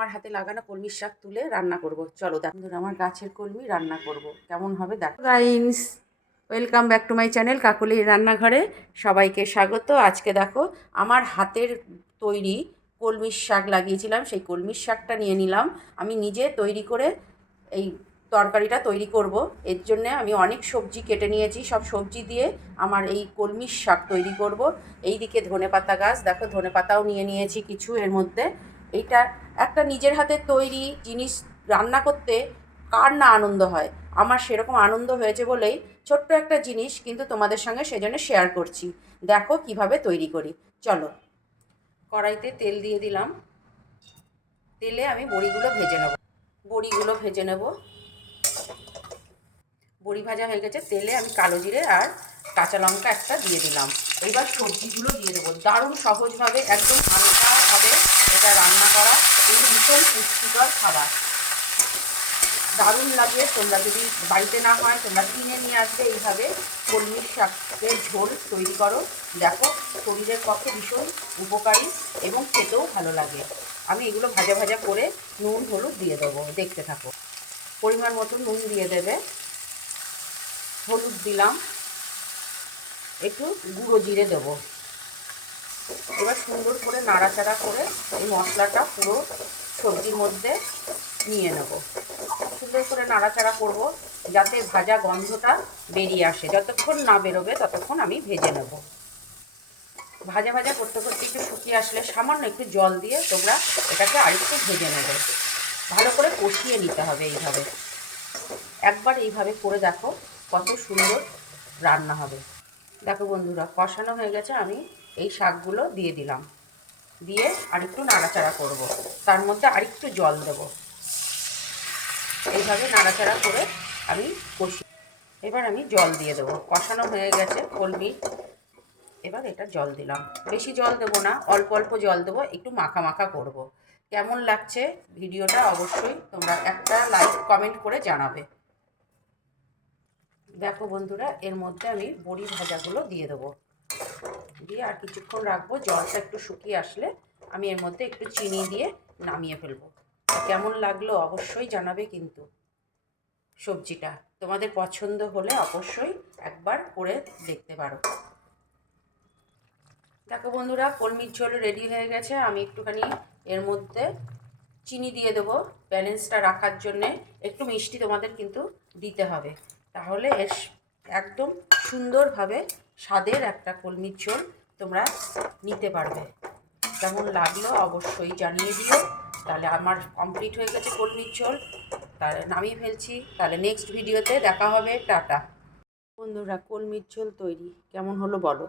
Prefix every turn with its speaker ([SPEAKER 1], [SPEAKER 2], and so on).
[SPEAKER 1] আমার হাতে লাগানো কলমির শাক তুলে রান্না করব। চলো দেখো। বন্ধুরা, আমার গাছের কলমি রান্না করব। কেমন হবে দেখো। Guys welcome back to my channel কাকুলির রান্নাঘরে। সবাইকে স্বাগত। আজকে দেখো আমার হাতের তৈরি কলমির শাক লাগিয়েছিলাম। সেই কলমির শাকটা নিয়ে নিলাম। আমি নিজে তৈরি করে এই তরকারিটা তৈরি করব। এর জন্য আমি অনেক সবজি কেটে নিয়েছি। সব সবজি দিয়ে আমার এই কলমির শাক তৈরি করব। এই দিকে ধনেপাতা গাছ দেখো ধনেপাতাও নিয়ে নিয়েছি কিছু এর মধ্যে। এইটা একটা নিজের হাতে তৈরি জিনিস রান্না করতে কার না আনন্দ হয়? আমার সেরকম আনন্দ হয়েছে বলেই ছোট্ট একটা জিনিস কিন্তু তোমাদের সঙ্গে সেজন্য শেয়ার করছি। দেখো কীভাবে তৈরি করি। চলো। কড়াইতে তেল দিয়ে দিলাম। তেলে আমি বড়িগুলো ভেজে নেব। বড়িগুলো ভেজে নেব। বড়ি ভাজা হয়ে গেছে। তেলে আমি কালো জিরে আর কাঁচা লঙ্কা একটা দিয়ে দিলাম। এবার সবজিগুলো দিয়ে দেবো। দারুণ সহজভাবে একদম হালকাভাবে এটা রান্না করা কিন্তু ভীষণ পুষ্টিকর খাবার দারুণ লাগে, তোমরা যদি বাড়িতে না হয়, তোমরা কিনে নিয়ে আসবে এইভাবে। কলমির শাকের ঝোল তৈরি করো। দেখো শরীরের পক্ষে ভীষণ উপকারী এবং খেতেও ভালো লাগে। আমি এগুলো ভাজা ভাজা করে নুন, হলুদ দিয়ে দেবো, দেখতে থাকো। পরিমাণ মতো নুন দিয়ে দেবে। হলুদ দিলাম। একটু গুঁড়ো জিরে দেবো। এবার সুন্দর করে নাড়াচাড়া করে এই মশলাটা পুরো সবজির মধ্যে নিয়ে নেব। সুন্দর করে নাড়াচাড়া করব যাতে ভাজা গন্ধটা বেরিয়ে আসে। যতক্ষণ না বেরোবে ততক্ষণ আমি ভেজে নেব। ভাজা ভাজা করতে করতে একটু শুকিয়ে আসলে সামান্য একটু জল দিয়ে তোমরা এটাকে আরেকটু ভেজে নেবে। ভালো করে কষিয়ে নিতে হবে এইভাবে। একবার এইভাবে করে দেখো কত সুন্দর রান্না হবে। দেখো বন্ধুরা, কষানো হয়ে গেছে, আমি এই শাকগুলো দিয়ে দিলাম। দিয়ে আরেকটু নাড়াচাড়া করব। তার মধ্যে আরেকটু জল দেব। এইভাবে নাড়াচাড়া করে আমি কষি এবার আমি জল দিয়ে দেবো। কষানো হয়ে গেছে কলমি। এবার এটা জল দিলাম। বেশি জল দেবো না, অল্প অল্প জল দেবো, একটু মাখা মাখা করব। কেমন লাগছে ভিডিওটা অবশ্যই তোমরা একটা লাইক, কমেন্ট করে জানাবে। দেখো বন্ধুরা, এর মধ্যে আমি বড়ি ভাজাগুলো দিয়ে দেবো। দিয়ে আর কিছুক্ষণ রাখব। জলটা একটু শুকিয়ে আসলে আমি এর মধ্যে একটু চিনি দিয়ে নামিয়ে ফেলব। কেমন লাগল অবশ্যই জানাবে কিন্তু সবজিটা। তোমাদের পছন্দ হলে অবশ্যই একবার করে দেখতে পারো। দেখো বন্ধুরা, কলমির ঝোল রেডি হয়ে গেছে। আমি একটুখানি এর মধ্যে চিনি দিয়ে দেবো। ব্যালেন্সটা রাখার জন্যে একটু মিষ্টি তোমাদের কিন্তু দিতে হবে। তাহলে এর একদম সুন্দরভাবে স্বাদের একটা কলমির ঝোল তোমরা নিতে পারবে। কেমন লাগল অবশ্যই জানিয়ে দিও। তাহলে আমার কমপ্লিট হয়ে গেছে কলমির ঝোল। তাহলে নামিয়ে ফেলছি। তাহলে নেক্সট ভিডিওতে দেখা হবে। টাটা। বন্ধুরা, কলমির ঝোল তৈরি। কেমন হলো বলো?